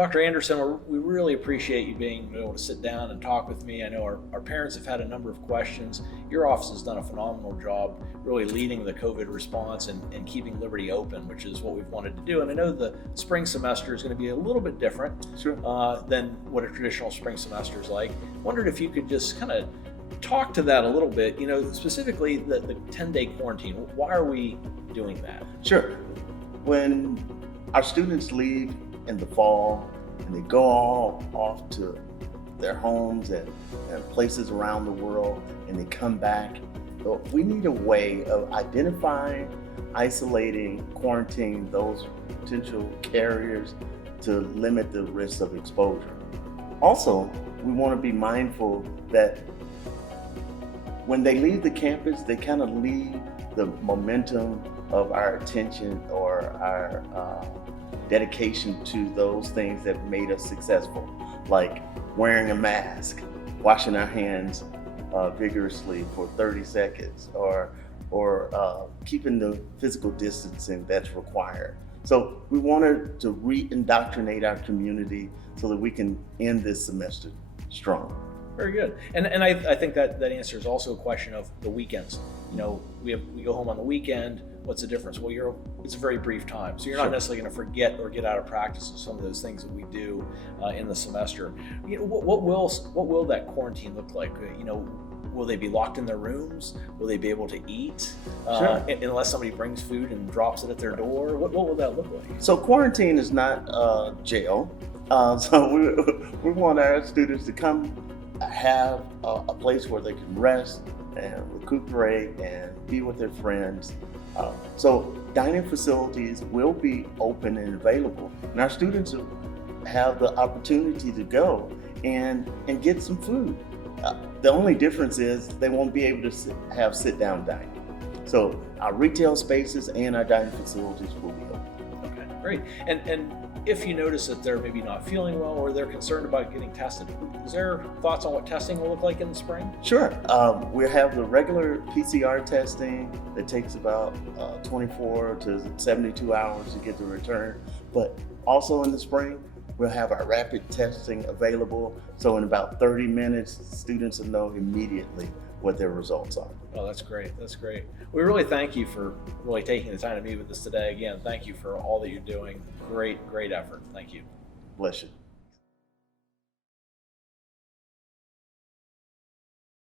Dr. Anderson, we really appreciate you being able to sit down and talk with me. I know our parents have had a number of questions. Your office has done a phenomenal job really leading the COVID response and keeping Liberty open, which is what we've wanted to do. And I know the spring semester is going to be a little bit different than what a traditional spring semester is like. Wondered if you could just kind of talk to that a little bit, specifically the 10-day quarantine. Why are we doing that? Sure. When our students leave in the fall and they go all off to their homes and places around the world and they come back, we need a way of identifying, isolating, quarantining those potential carriers to limit the risk of exposure. Also, we want to be mindful that when they leave the campus, they kind of leave the momentum of our attention or our dedication to those things that made us successful, like wearing a mask, washing our hands vigorously for 30 seconds, or keeping the physical distancing that's required. So we wanted to re-indoctrinate our community so that we can end this semester strong. Very good. And I think that answers also a question of the weekends. We go home on the weekend. What's the difference? Well, it's a very brief time, so you're not necessarily going to forget or get out of practice of some of those things that we do in the semester. What will that quarantine look like? Will they be locked in their rooms? Will they be able to eat unless somebody brings food and drops it at their door? What will that look like? So quarantine is not jail. So we want our students to come have a place where they can rest and recuperate and be with their friends. So dining facilities will be open and available, and our students have the opportunity to go and get some food. The only difference is they won't be able to have sit-down dining. So our retail spaces and our dining facilities will be open. Okay, great. And if you notice that they're maybe not feeling well or they're concerned about getting tested, is there thoughts on what testing will look like in the spring? Sure. We have the regular PCR testing that takes about 24 to 72 hours to get the return. But also in the spring, we'll have our rapid testing available. So in about 30 minutes, students will know immediately what their results are. Oh, that's great. That's great. We really thank you for really taking the time to meet with us today. Again, thank you for all that you're doing. Great effort. Thank you. Bless you.